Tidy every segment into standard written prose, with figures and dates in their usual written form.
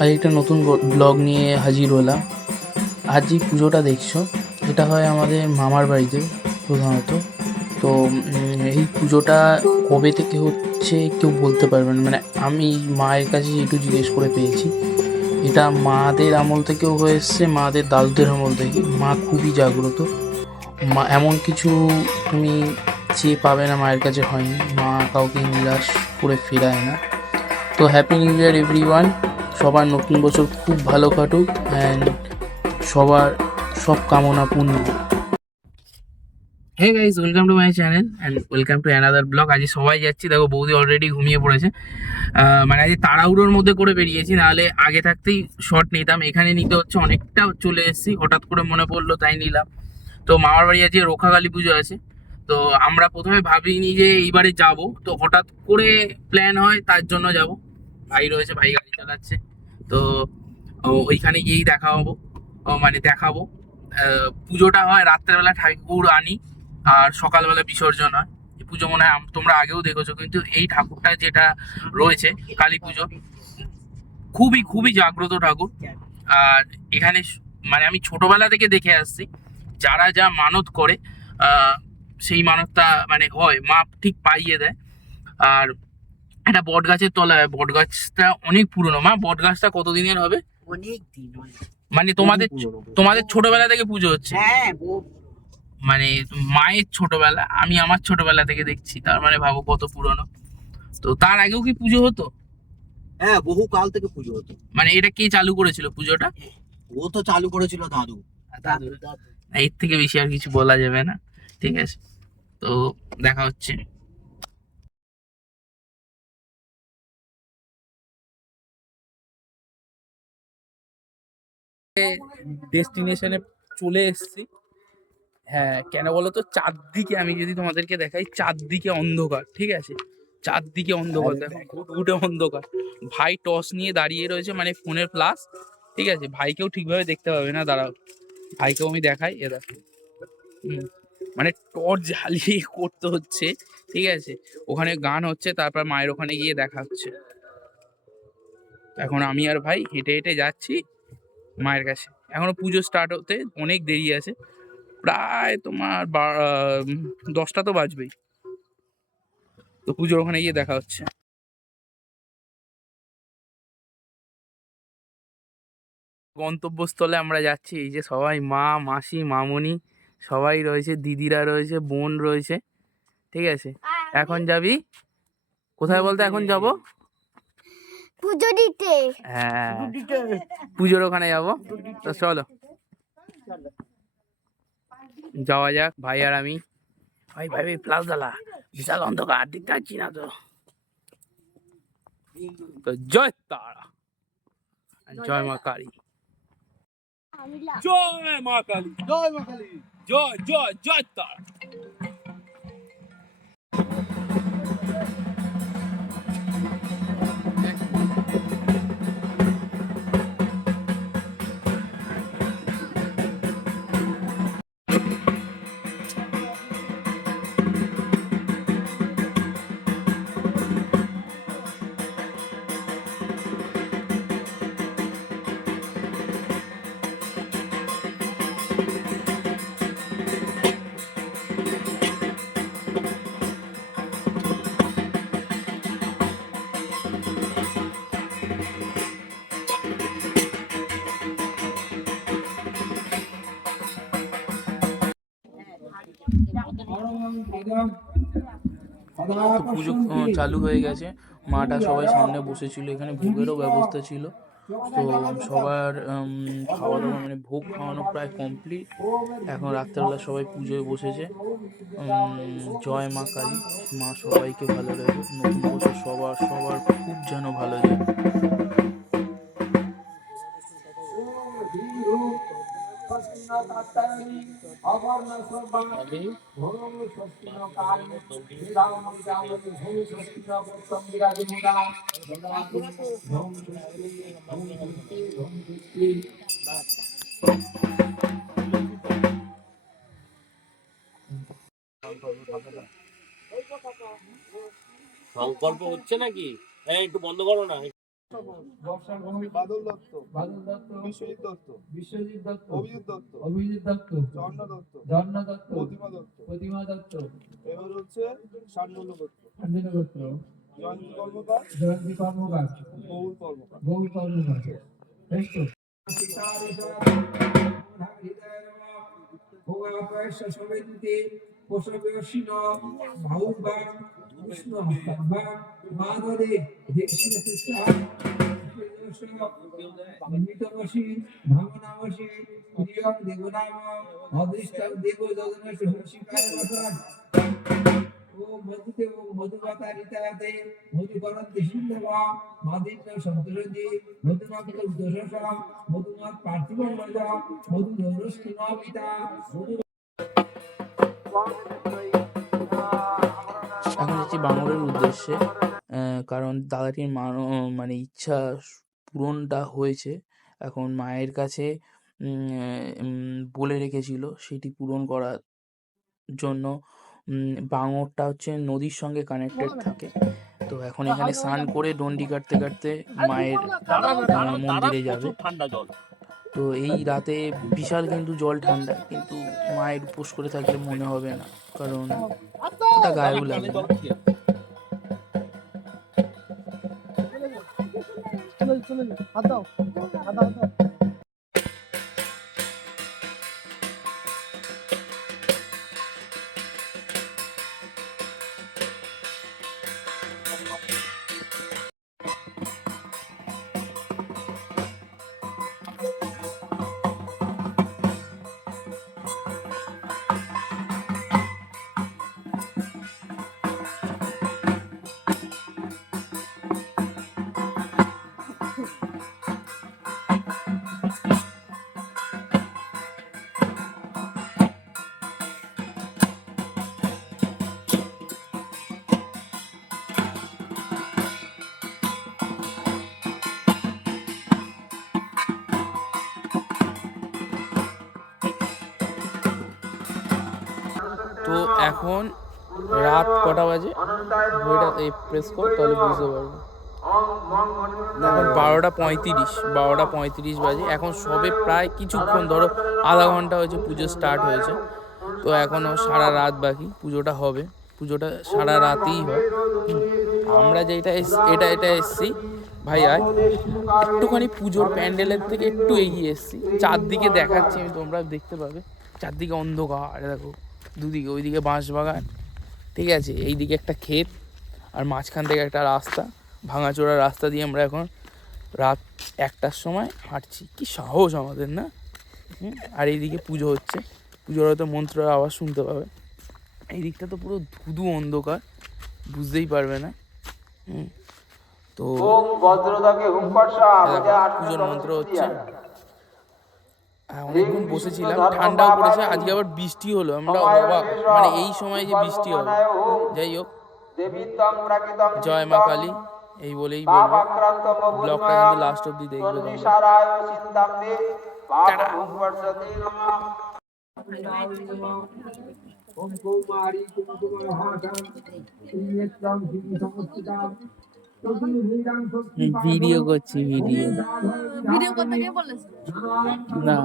আজ একটা নতুন ব্লগ নিয়ে হাজির হলাম। আজ যে পুজোটা দেখছো এটা হয় আমাদের মামার বাড়িতে প্রধানত। তো এই পুজোটা কবে থেকে হচ্ছে কেউ বলতে পারবে না, মানে আমি মায়ের কাছে একটু জিজ্ঞেস করে পেয়েছি এটা মাদের আমল থেকেও হয়ে এসছে, মাদের দাদুদের আমল থেকে। মা খুবই জাগ্রত, মা এমন কিছু তুমি চেয়ে পাবে না মায়ের কাছে হয়নি। মা কাউকে নিরাশ করে ফেরায় না। তো হ্যাপি নিউ ইয়ার এভরিওয়ান, সবার নতুন বছর খুব ভালো কাটুক অ্যান্ড সবার সব কামনা পূর্ণ হোক। Hey guys, welcome to my channel and welcome to another blog. আজ সবাই যাচ্ছি, দেখো বৌদি অলরেডি ঘুমিয়ে পড়েছে। মানে আজ তাড়াহুড়োর মধ্যে করে বেরিয়েছি, নাহলে আগে থাকতেই শর্ট নিতাম। এখানে নিতে হচ্ছে, অনেকটা চলে এসেছি, হঠাৎ করে মনে পড়লো তাই নিলাম। তো মামার বাড়ি আজকে রক্ষাকালী পুজো আছে। তো আমরা প্রথমে ভাবিনি যে এইবারে যাব, তো হঠাৎ করে প্ল্যান হয়, তার জন্য যাব। ভাই রয়েছে, ভাই গাড়ি চালাচ্ছে। তো ওইখানে গিয়েই দেখা হবো, মানে দেখাবো। পুজোটা হয় রাত্রেবেলা, ঠাকুর আনি আর সকালবেলা বিসর্জন হয়। এই পুজো মনে হয় তোমরা আগেও দেখেছো, কিন্তু এই ঠাকুরটা যেটা রয়েছে কালী পুজো, খুবই খুবই জাগ্রত ঠাকুর। আর এখানে মানে আমি ছোটবেলা থেকে দেখে আসছি, যারা যা মানত করে সেই মানতটা মানে হয়, মা ঠিক পাইয়ে দেয়। আর একটা বট গাছের তলায়, বট গাছটা অনেক পুরনো। মা বট গাছটা কতদিনের হবে? অনেক দিন মানে তোমাদের তোমাদের ছোটবেলা থেকে পুজো হচ্ছে? হ্যাঁ, মানে মায়ের ছোটবেলা, আমি আমার ছোটবেলা থেকে দেখছি, তার মানে ভাবো কত পুরনো। তো তার আগেও কি পুজো হতো? হ্যাঁ, বহু কাল থেকে পুজো হতো। মানে এটা কে চালু করেছিল পুজোটা? ও তো চালু করেছিল দাদু। দাদু। এর থেকে বেশি আর কিছু বলা যাবে না, ঠিক আছে? তো দেখা হচ্ছে। ডেস্টিনেশনে চলে এসেছি। হ্যাঁ, কেন বলো তো, চারদিকে আমি যদি তোমাদেরকে দেখাই, চারদিকে অন্ধকার, ঠিক আছে? চারদিকে অন্ধকার, দেখো ঘুটঘুটে অন্ধকার। ভাই টর্চ নিয়ে দাঁড়িয়ে রয়েছে, মানে ফোনের প্লাস, ঠিক আছে? ভাইকেও ঠিকভাবে দেখতে পাবে না, দাঁড়াও ভাইকেও আমি দেখাই। এ দেখো, মানে টর্চ জ্বালিয়ে করতে হচ্ছে, ঠিক আছে? ওখানে গান হচ্ছে, তারপর মায়ের ওখানে গিয়ে দেখা হচ্ছে। এখন আমি আর ভাই হেঁটে হেঁটে যাচ্ছি মায়ের কাছে। এখনো পুজো স্টার্ট হতে অনেক দেরি আছে, প্রায় তোমার 10টা তো বাজবেই। তো পুজোর ওখানে গিয়ে দেখা হচ্ছে। গন্তব্যস্থলে আমরা যাচ্ছি, এই যে সবাই, মা, মাসি, মামুনি সবাই রয়েছে, দিদিরা রয়েছে, বোন রয়েছে, ঠিক আছে? এখন যাবি কোথায় বলতে? এখন যাব পুজো দিতে। হ্যাঁ, পুজোর ওখানে যাবো। তো চলো যাওয়া যাক, ভাই আর আমি। ভাই ভাই ভাই, প্লাস দালা বিশাল অন্ধকার, দেখতে পাচ্ছি না তো। তো জয় তারা, জয় মা কালী, জয় মা কালী, জয় মা কালী। জয় জয় জয় তারা। তো পুজো চালু হয়ে গেছে, মাটা সবাই সামনে বসেছিল, এখানে ভোগেরও ব্যবস্থা ছিল। তো সবার খাওয়া দাওয়া, মানে ভোগ খাওয়ানো প্রায় কমপ্লিট। এখন রাত্রেবেলা সবাই পুজোয় বসেছে। জয় মা কালী, মা সবাইকে ভালো রাখুক, নতুন বছর সবার সবার খুব যেন ভালো যায়। সংকল্প হচ্ছে নাকি? হ্যাঁ, একটু বন্ধ করো না। বর্ষা ঘোষ, বাদল দত্ত, বাদল দত্ত, বিশ্বজিৎ দত্ত, বিশ্বজিৎ দত্ত, অভিজিৎ দত্ত, অভিজিৎ দত্ত, ঝর্ণা দত্ত, ঝর্ণা দত্ত, প্রতিমা দত্ত। প্রতিমা দত্ত, এবার হচ্ছে শান্তনু দত্ত, শান্তনু দত্ত, জয়ন্তী কর্মকার, জয়ন্তী কর্মকার, বহুল কর্মকার। বহু কর্মকার। বেশ তো। মধুপাতা রীতাতে মধুকরন্তি সিন্ধবা মাদিত্য সন্তরজি মধুমাত্র দোষসা মধুমাত পার্থিব মজা মধু দৌরস্তু নবিতা মধু এখন যাচ্ছি বাঙুরের উদ্দেশ্যে, কারণ দাদাটির মানে ইচ্ছা পূরণটা হয়েছে। এখন মায়ের কাছে বলে রেখেছিল সেটি পূরণ করার জন্য। বাঙরটা হচ্ছে নদীর সঙ্গে কানেক্টেড থাকে, তো এখন এখানে স্নান করে ডন্ডি কাটতে কাটতে মায়ের মন্দিরে যাবে। ঠান্ডা জল। তো এই রাতে বিশাল কিন্তু জল ঠান্ডা, কিন্তু মায়ের উপোস করে থাকলে মনে হবে না, কারণ ওটা গায়েও লাগে না। তো এখন রাত কটা বাজে, ঘড়িটা প্রেস কর তাহলে বুঝতে পারবো। এখন 12:35 বাজে। এখন সবে প্রায় কিছুক্ষণ, ধরো আধা ঘন্টা হয়েছে পুজো স্টার্ট হয়েছে। তো এখনও সারা রাত বাকি, পুজোটা হবে। পুজোটা সারা রাতেই হয়। আমরা যেটা এটা এসছি ভাই, আয় একটুখানি পুজোর প্যান্ডেলের থেকে একটু এগিয়ে এসছি। চারদিকে দেখাচ্ছি আমি, তোমরা দেখতে পাবে। চারদিকে অন্ধকার, দেখো দুদিকে, ওইদিকে বাঁশবাগান, ঠিক আছে, এইদিকে একটা ক্ষেত, আর মাঝখান থেকে একটা রাস্তা, ভাঙাচোরা রাস্তা দিয়ে আমরা এখন রাত 1টার সময় হাঁটছি। কি সাহস আমাদের, না? আর এইদিকে পুজো হচ্ছে, পুজোর হয়তো মন্ত্রের আওয়াজ শুনতে পাবে। এই দিকটা তো পুরো ধুধু অন্ধকার, বুঝতেই পারবে না। তো পুজোর মন্ত্র হচ্ছে। অনেকক্ষণ বসেছিলাম, ঠান্ডাও পড়েছে, আজকে আবার বৃষ্টি হলো। আমরা অবাক, মানে এই সময় যে বৃষ্টি হবে। যাই হোক, জয় মা কালী এই বলেই বলবো। ব্লগটা কিন্তু লাস্ট অব্দি দেখবে ভিডিও করছি, ভিডিও করতে কে বলেছে? না,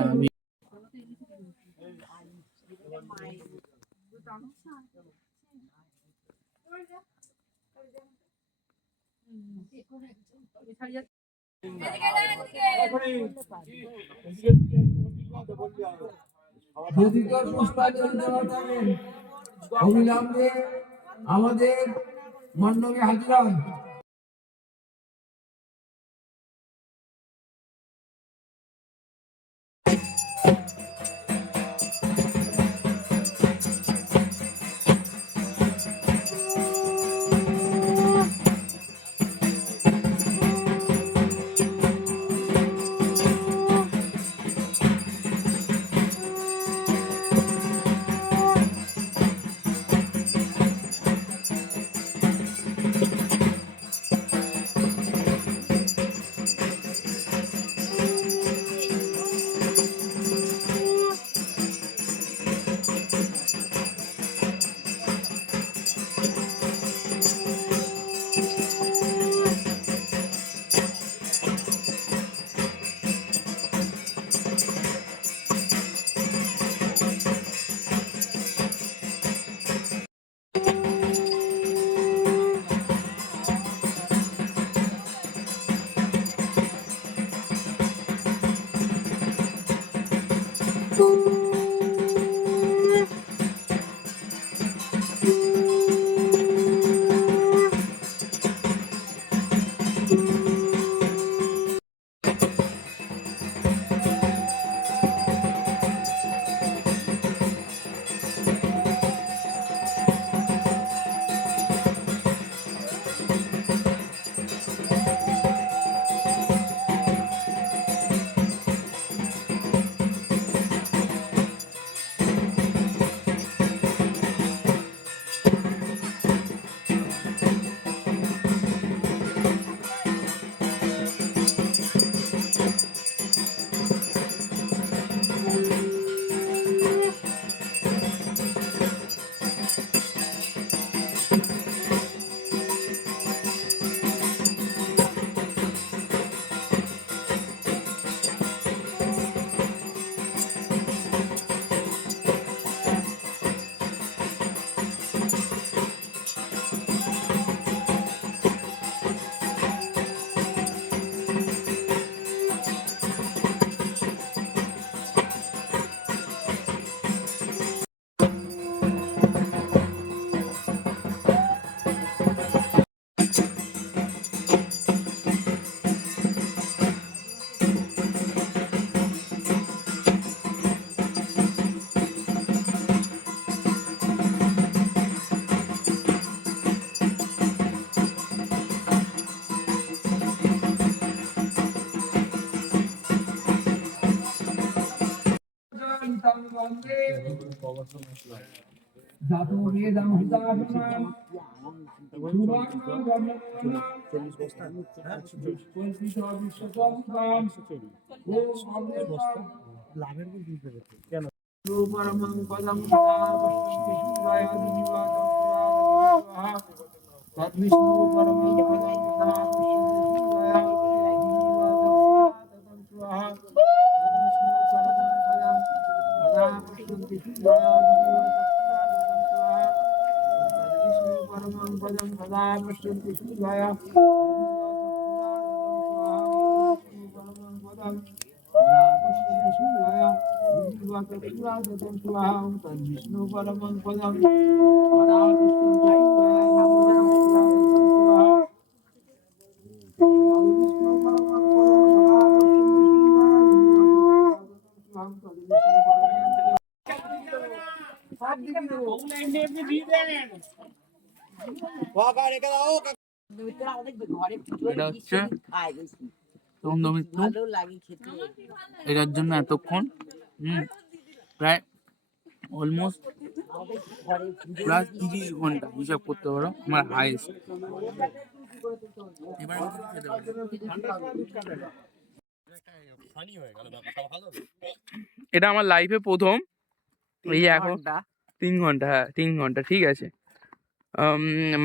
অবিলম্বে আমাদের মণ্ডপে হাজির হন। জাতু বেদং হিতাশনাম সুবর্ণ কল্পিত বিশ্বকর্মাম ওম অমৃতম লাভের কোন দিতে কেন পরমং পদম সদায় দিবাদং তদ্বিষ্ণু পরমং পদম সদা পশ্যন্তি শিবায় বিষ্ণু পরমং পদম এটা হচ্ছে চন্দ্রমিত্র, এটার জন্য এতক্ষণ প্রায় অলমোস্ট প্রায় 30 ঘন্টা হিসাব করতে পারো আমার হাইস্ট। এবার আমি কিছু খেতে পারি। এটা আমার লাইফে প্রথম, এই এখন 3 ঘন্টা, হ্যাঁ 3 ঘন্টা, ঠিক আছে।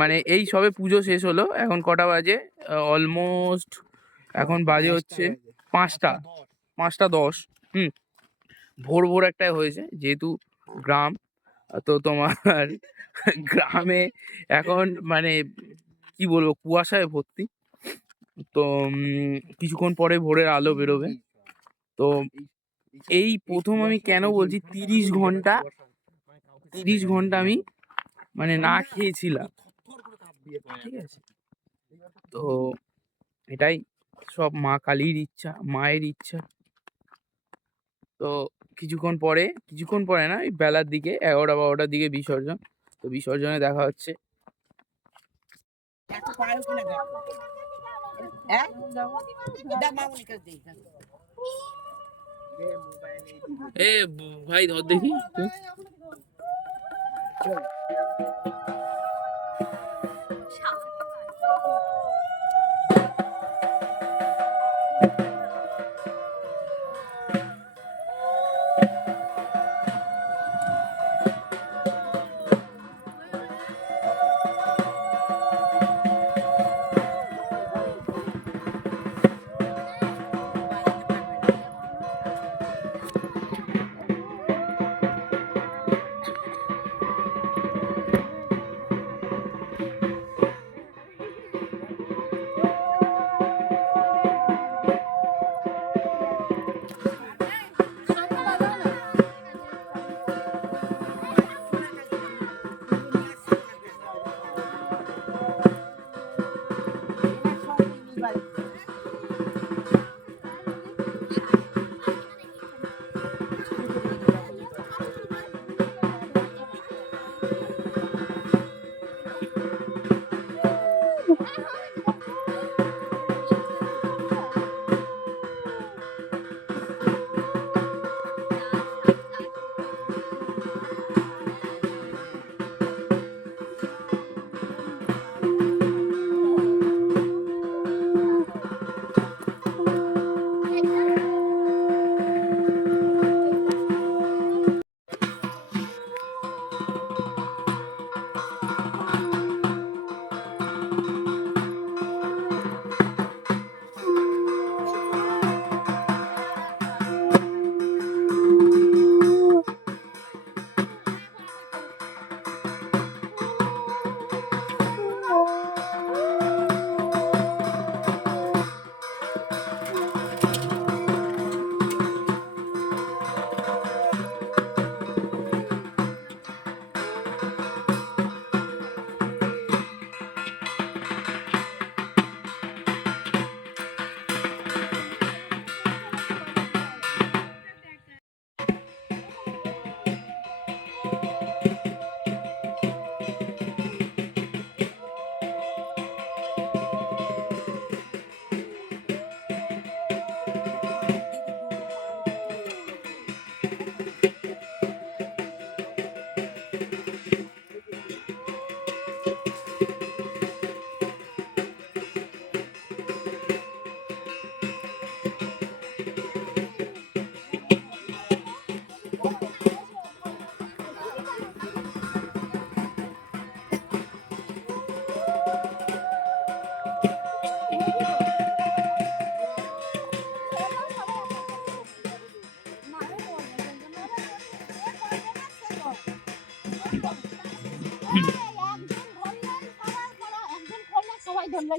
মানে এই সবে পুজো শেষ হলো, এখন কটা বাজে? অলমোস্ট এখন বাজে হচ্ছে 5টা 10। ভোর ভোর একটাই হয়েছে, যেহেতু গ্রাম, তো তোমার গ্রামে এখন মানে কি বলবো, কুয়াশায় ভর্তি। তো কিছুক্ষণ পরে ভোরের আলো বেরোবে। তো এই প্রথম আমি কেন বলছি 30 ঘন্টা আমি মানে না খেয়েছিলাম, ঠিক আছে। তো এটাই সব মা কালীর ইচ্ছা, মায়ের ইচ্ছা। তো কিছুক্ষণ পরে না, এই বেলার দিকে 11টা-12টার দিকে বিসর্জন। তো বিসর্জনে দেখা হচ্ছে। এ ভাই ধর দেখি তুই।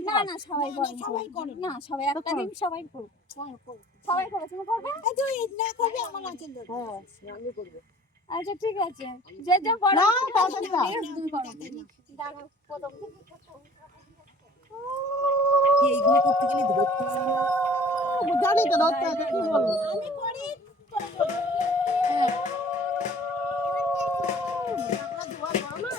না না সবাই করে সবাই করে না সবাই একটা দিন সবাই করে সবাই করে তুমি করবে তুই না করবে আমার আছে হ্যাঁ আমি করব আচ্ছা ঠিক আছে যে যে বড় না তাড়াতাড়ি তুমি করো দাঁড়াও প্রথম এইগুলো করতে গেলে ধরতে জানি তো ধরতে হবে কি বলবো আমি করি তোরা করবে হ্যাঁ আমরা দোয়া করো না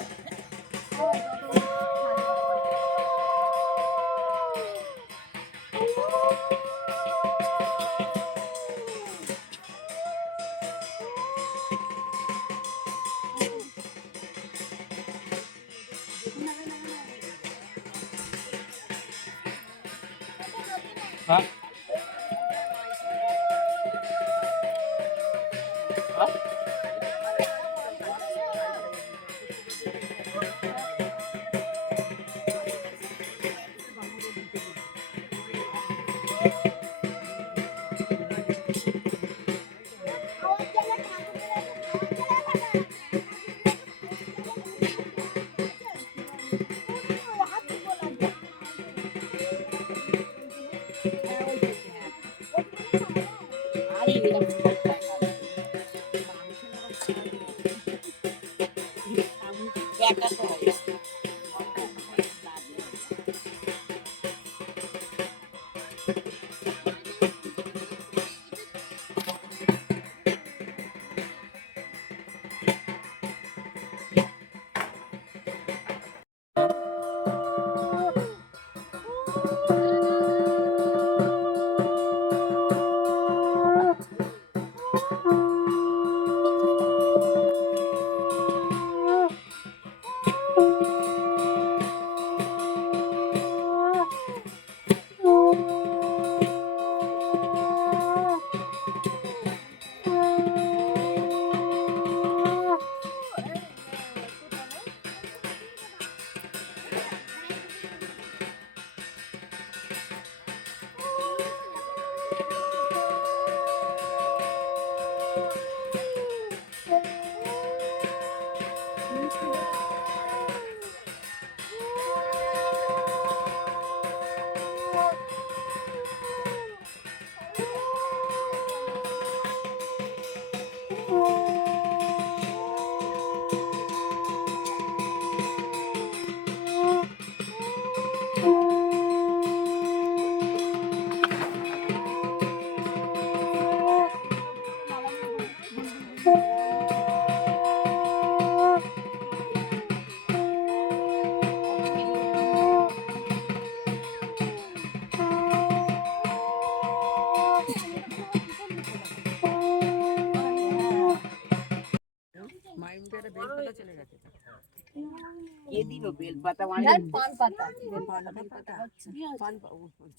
কে দিল বেলপাতা মানে পান পাতা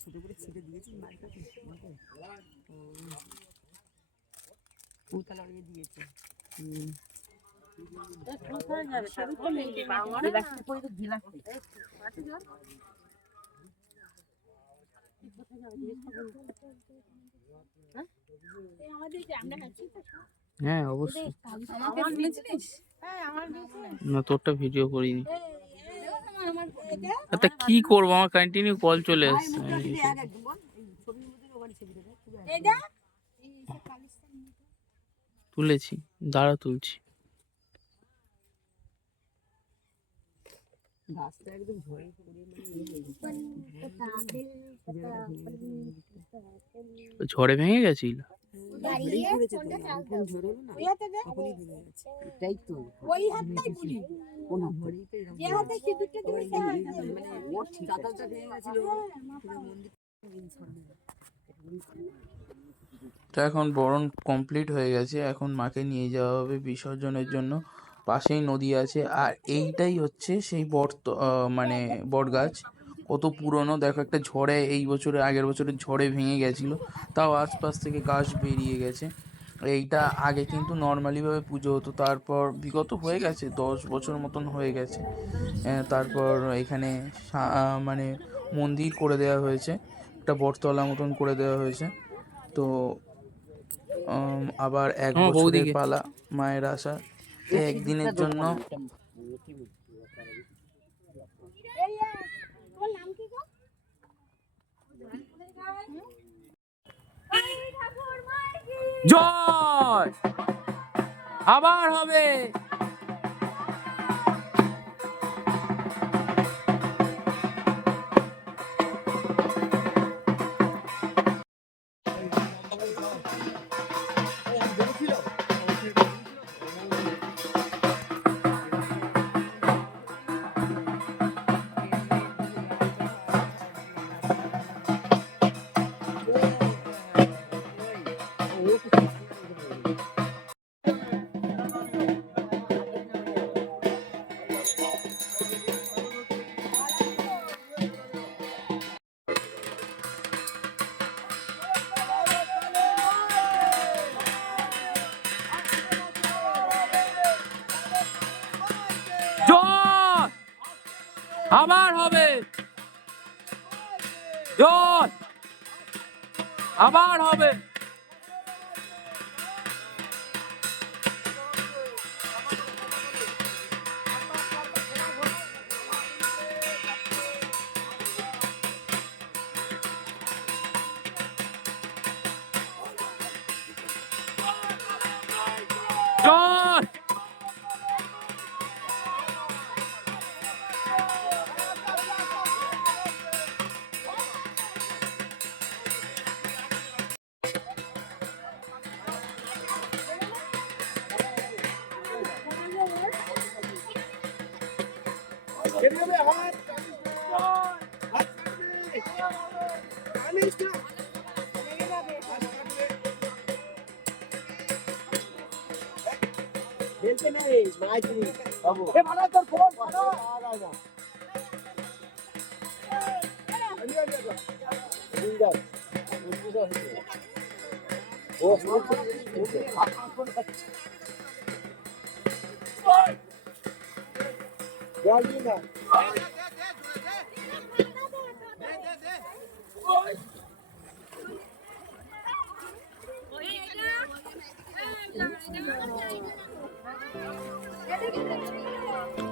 ছোট করে ছিটে দিয়েছি পুতালা দিয়েছে হ্যাঁ অবশ্যই আমাকে দিয়েছিস না তোরটা ভিডিও করিনি তা কি করবো আমার কন্টিনিউ কল চলে এসছে তুলেছি দাঁড়া তুলছি ঝড়ে ভেঙে গেছিল ওই হাতটাই বলি যে হাতে সিঁদুরটা দিবি সে তো এখন বরণ কমপ্লিট হয়ে গেছে, এখন মাকে নিয়ে যাওয়া হবে বিসর্জনের জন্য। পাশেই নদী আছে, আর এইটাই হচ্ছে সেই মানে বট গাছ। কত পুরনো দেখো, একটা ঝড়ে এই বছরে আগের বছরের ঝড়ে ভেঙে গেছিলো, তাও আশপাশ থেকে গাছ বেরিয়ে গেছে। এইটা আগে কিন্তু নর্মালিভাবে পুজো হতো, তারপর বিগত হয়ে গেছে 10 বছর মতন হয়ে গেছে। তারপর এখানে মানে মন্দির করে দেওয়া হয়েছে, একটা বটতলা মতন করে দেওয়া হয়েছে। তো আবার 1 বছরের পালা মায়ের আসা, একদিনের জন্য তোমার নাম কি গো? কালী ঠাকুর মায়ের কি? জয় আবার হবে। জয় আবার হবে। জয় আবার হবে। জয়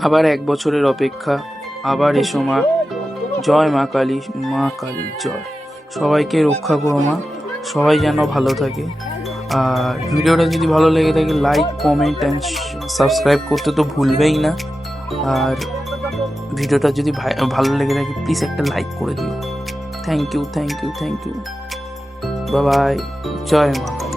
আবার 1 বছরের অপেক্ষা, আবার এসো মা। জয় মা কালী, মা কালী জয়। সবাইকে রক্ষা করো মা, সবাই যেন ভালো থাকে। আর ভিডিওটা যদি ভালো লেগে থাকে লাইক, কমেন্ট অ্যান্ড সাবস্ক্রাইব করতে তো ভুলবেই না। আর ভিডিওটা যদি ভালো লেগে থাকে প্লিজ একটা লাইক করে দিও। Thank you, thank you, thank you. Bye bye. জয় মা কালী।